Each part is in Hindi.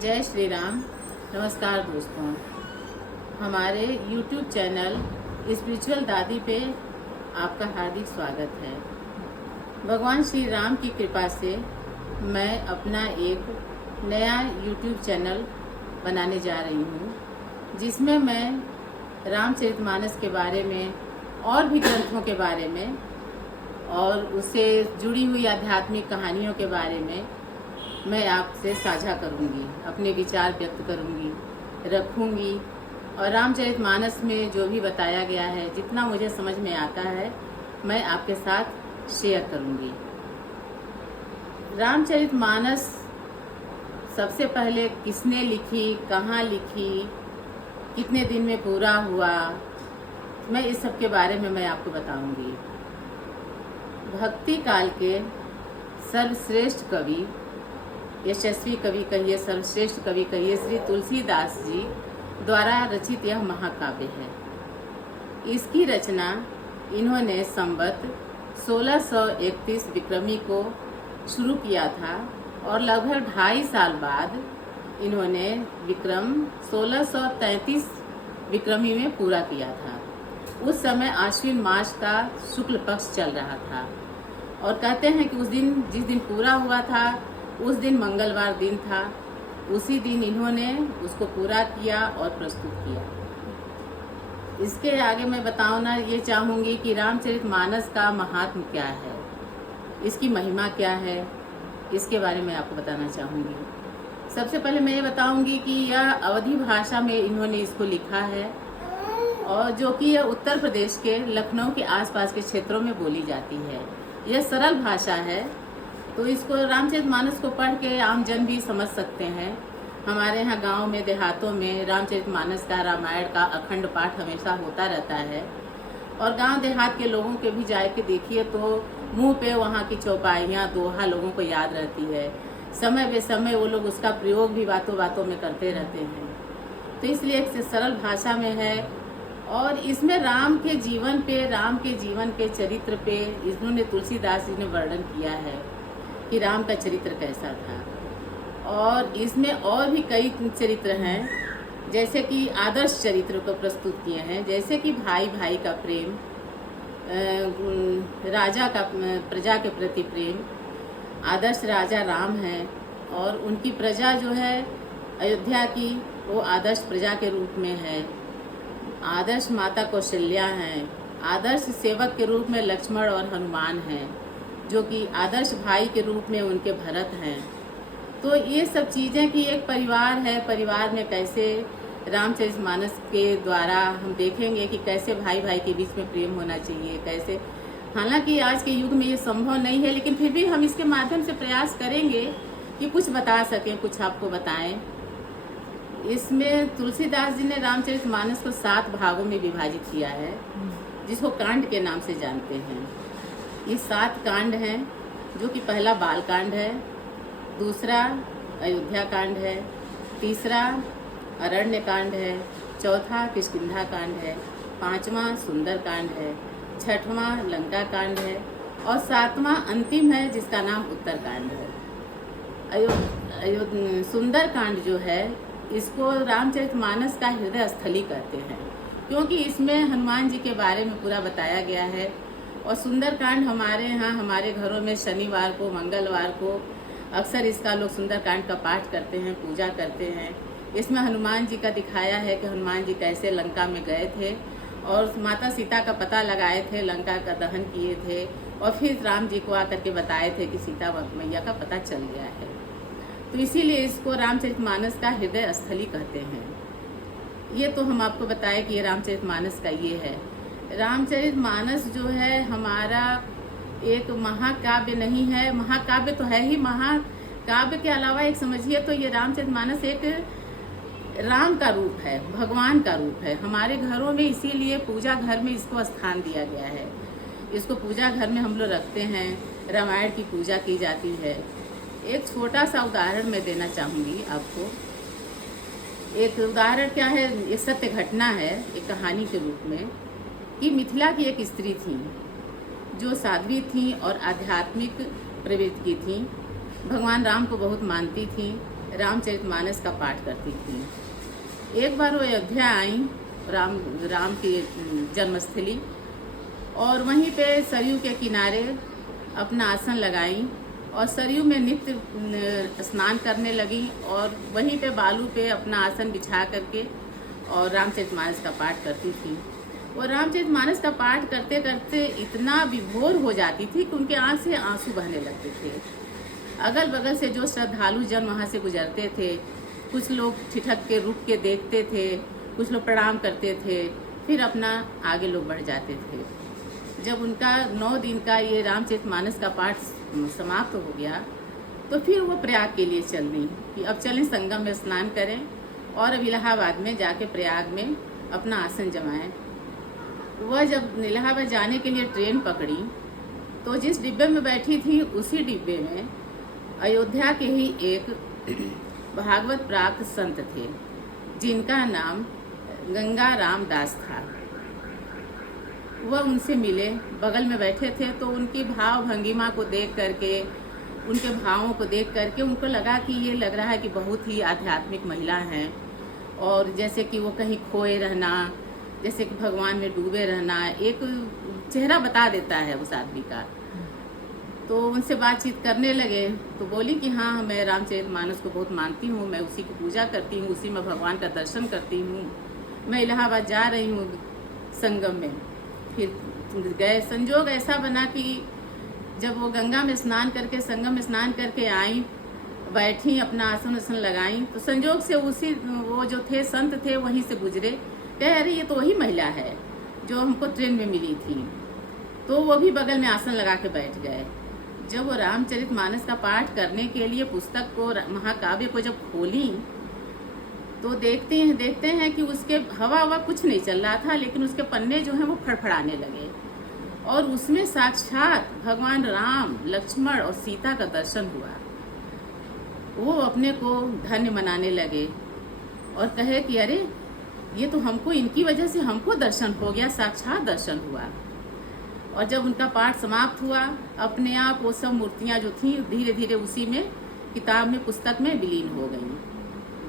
जय श्री राम। नमस्कार दोस्तों, हमारे YouTube चैनल स्पिरिचुअल दादी पे आपका हार्दिक स्वागत है। भगवान श्री राम की कृपा से मैं अपना एक नया YouTube चैनल बनाने जा रही हूँ, जिसमें मैं रामचरितमानस के बारे में और भी ग्रंथों के बारे में और उससे जुड़ी हुई आध्यात्मिक कहानियों के बारे में मैं आपसे साझा करूंगी, अपने विचार व्यक्त करूंगी, रखूंगी। और रामचरितमानस में जो भी बताया गया है, जितना मुझे समझ में आता है, मैं आपके साथ शेयर करूंगी। रामचरितमानस सबसे पहले किसने लिखी, कहाँ लिखी, कितने दिन में पूरा हुआ, मैं इस सब के बारे में मैं आपको बताऊंगी। भक्ति काल के सर्वश्रेष्ठ कवि, यशस्वी कवि कहिए, सर्वश्रेष्ठ कवि कहिए, श्री तुलसीदास जी द्वारा रचित यह महाकाव्य है। इसकी रचना इन्होंने संवत 1631 विक्रमी को शुरू किया था और लगभग 2.5 साल बाद इन्होंने विक्रम 1633 विक्रमी में पूरा किया था। उस समय आश्विन मास का शुक्ल पक्ष चल रहा था और कहते हैं कि उस दिन, जिस दिन पूरा हुआ था, उस दिन मंगलवार दिन था। उसी दिन इन्होंने उसको पूरा किया और प्रस्तुत किया। इसके आगे मैं बताना ये चाहूँगी कि रामचरितमानस का महात्म क्या है, इसकी महिमा क्या है, इसके बारे में आपको बताना चाहूँगी। सबसे पहले मैं ये बताऊँगी कि यह अवधी भाषा में इन्होंने इसको लिखा है और जो कि यह उत्तर प्रदेश के लखनऊ के आसपास के क्षेत्रों में बोली जाती है। यह सरल भाषा है, तो इसको रामचरितमानस को पढ़ के आम जन भी समझ सकते हैं। हमारे यहाँ गांव में, देहातों में रामचरितमानस का, रामायण का अखंड पाठ हमेशा होता रहता है। और गांव देहात के लोगों के भी जाए के देखिए तो मुंह पे वहाँ की चौपाइयाँ, दोहा लोगों को याद रहती है। समय बे समय वो लोग उसका प्रयोग भी बातों बातों में करते रहते हैं। तो इसलिए एक सरल भाषा में है और इसमें राम के जीवन पे, राम के जीवन के चरित्र पे इन्होंने, तुलसीदास जी ने वर्णन किया है कि राम का चरित्र कैसा था। और इसमें और भी कई चरित्र हैं, जैसे कि आदर्श चरित्र को प्रस्तुत किए हैं, जैसे कि भाई भाई का प्रेम, राजा का प्रजा के प्रति प्रेम। आदर्श राजा राम हैं और उनकी प्रजा जो है अयोध्या की, वो आदर्श प्रजा के रूप में है। आदर्श माता कौशल्या हैं। आदर्श सेवक के रूप में लक्ष्मण और हनुमान हैं, जो कि आदर्श भाई के रूप में उनके भरत हैं। तो ये सब चीज़ें कि एक परिवार है, परिवार में कैसे रामचरितमानस के द्वारा हम देखेंगे कि कैसे भाई भाई के बीच में प्रेम होना चाहिए, कैसे। हालांकि आज के युग में ये संभव नहीं है, लेकिन फिर भी हम इसके माध्यम से प्रयास करेंगे कि कुछ बता सकें, कुछ आपको बताएं। इसमें तुलसीदास जी ने रामचरितमानस को 7 भागों में विभाजित किया है, जिसको कांड के नाम से जानते हैं। ये 7 कांड हैं, जो कि पहला बाल कांड है, दूसरा अयोध्या कांड है, तीसरा अरण्य कांड है, चौथा किष्किंधा कांड है, 5वां सुंदर कांड है, 6वां लंका कांड है और 7वां अंतिम है, जिसका नाम उत्तर कांड है। सुंदर कांड जो है, इसको रामचरितमानस का हृदय स्थली कहते हैं, क्योंकि इसमें हनुमान जी के बारे में पूरा बताया गया है। और सुंदरकांड हमारे यहाँ, हमारे घरों में शनिवार को, मंगलवार को अक्सर इसका लोग सुंदरकांड का पाठ करते हैं, पूजा करते हैं। इसमें हनुमान जी का दिखाया है कि हनुमान जी कैसे लंका में गए थे और माता सीता का पता लगाए थे, लंका का दहन किए थे और फिर राम जी को आकर के बताए थे कि सीता मैया का पता चल गया है। तो इसीलिए इसको रामचरितमानस का हृदय स्थली कहते हैं। ये तो हम आपको बताएं कि ये रामचरितमानस का ये है। रामचरितमानस जो है हमारा एक महाकाव्य नहीं है, महाकाव्य तो है ही, महाकाव्य के अलावा एक समझिए तो ये रामचरितमानस एक राम का रूप है, भगवान का रूप है हमारे घरों में। इसीलिए पूजा घर में इसको स्थान दिया गया है। इसको पूजा घर में हम लोग रखते हैं, रामायण की पूजा की जाती है। एक छोटा सा उदाहरण मैं देना चाहूँगी आपको। एक उदाहरण क्या है, एक सत्य घटना है, एक कहानी के रूप में, कि मिथिला की एक स्त्री थी जो साध्वी थी और आध्यात्मिक प्रवृत्ति की थी। भगवान राम को बहुत मानती थी रामचरितमानस का पाठ करती थी। एक बार वो अयोध्या आई, राम की जन्मस्थली, और वहीं पे सरयू के किनारे अपना आसन लगाई और सरयू में नित्य स्नान करने लगी और वहीं पे बालू पे अपना आसन बिछा करके और रामचरितमानस का पाठ करती थी। वो रामचरितमानस का पाठ करते करते इतना विभोर हो जाती थी कि उनके आँख से आंसू बहने लगते थे। अगल बगल से जो श्रद्धालु जन वहाँ से गुजरते थे, कुछ लोग ठिठक के रुक के देखते थे, कुछ लोग प्रणाम करते थे, फिर अपना आगे लोग बढ़ जाते थे। जब उनका 9 दिन का ये रामचरितमानस का पाठ समाप्त हो गया तो फिर वो प्रयाग के लिए चल दी कि अब चलें संगम में स्नान करें और अब इलाहाबाद में जाके प्रयाग में अपना आसन जमाएं। वह जब इलाहाबाद जाने के लिए ट्रेन पकड़ी तो जिस डिब्बे में बैठी थी उसी डिब्बे में अयोध्या के ही एक भागवत प्राप्त संत थे जिनका नाम गंगा राम दास था। वह उनसे मिले, बगल में बैठे थे, तो उनकी भाव भंगिमा को देख करके, उनके भावों को देख करके उनको लगा कि ये लग रहा है कि बहुत ही आध्यात्मिक महिला हैं और जैसे कि वो कहीं खोए रहना, जैसे कि भगवान में डूबे रहना एक चेहरा बता देता है उस आदमी का। तो उनसे बातचीत करने लगे तो बोली कि हाँ, मैं रामचरितमानस को बहुत मानती हूँ, मैं उसी की पूजा करती हूँ, उसी में भगवान का दर्शन करती हूँ, मैं इलाहाबाद जा रही हूँ संगम में। फिर गए। संजोग ऐसा बना कि जब वो गंगा में स्नान करके संगम में स्नान करके आई, बैठी, अपना आसन लगाई, तो संजोग से उसी वो जो थे संत थे वहीं से गुजरे। कह अरे ये तो वही महिला है जो हमको ट्रेन में मिली थी। तो वो भी बगल में आसन लगा के बैठ गए। जब वो रामचरितमानस का पाठ करने के लिए पुस्तक को, महाकाव्य को जब खोली तो देखते हैं कि उसके हवा कुछ नहीं चल रहा था, लेकिन उसके पन्ने जो हैं वो फड़फड़ाने लगे और उसमें साक्षात भगवान राम, लक्ष्मण और सीता का दर्शन हुआ। वो अपने को धन्य मनाने लगे और कहे कि अरे ये तो हमको, इनकी वजह से हमको दर्शन हो गया, साक्षात दर्शन हुआ। और जब उनका पाठ समाप्त हुआ, अपने आप वो सब मूर्तियाँ जो थीं धीरे धीरे उसी में किताब में, पुस्तक में विलीन हो गईं।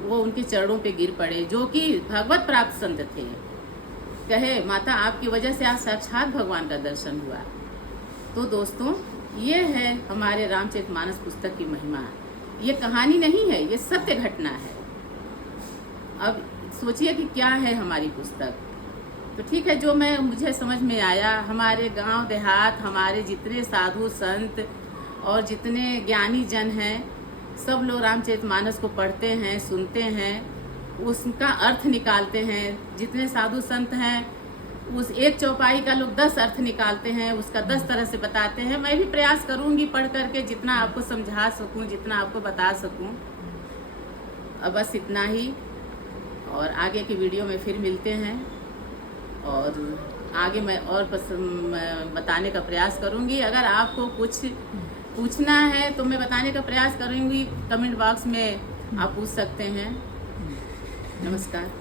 वो उनके चरणों पे गिर पड़े, जो कि भगवत प्राप्त संत थे। कहे माता आपकी वजह से आज साक्षात भगवान का दर्शन हुआ। तो दोस्तों, ये है हमारे रामचरितमानस पुस्तक की महिमा। ये कहानी नहीं है, ये सत्य घटना है। अब सोचिए कि क्या है हमारी पुस्तक। तो ठीक है, जो मुझे समझ में आया, हमारे गांव देहात, हमारे जितने साधु संत और जितने ज्ञानी जन हैं, सब लोग रामचरितमानस को पढ़ते हैं, सुनते हैं, उसका अर्थ निकालते हैं। जितने साधु संत हैं उस एक चौपाई का लोग 10 अर्थ निकालते हैं, उसका 10 तरह से बताते हैं। मैं भी प्रयास करूंगी पढ़ करके जितना आपको समझा सकूं, जितना आपको बता सकूं। अब बस इतना ही, और आगे की वीडियो में फिर मिलते हैं और आगे मैं और बताने का प्रयास करूंगी। अगर आपको कुछ पूछना है तो मैं बताने का प्रयास करूंगी, कमेंट बॉक्स में आप पूछ सकते हैं। नमस्कार।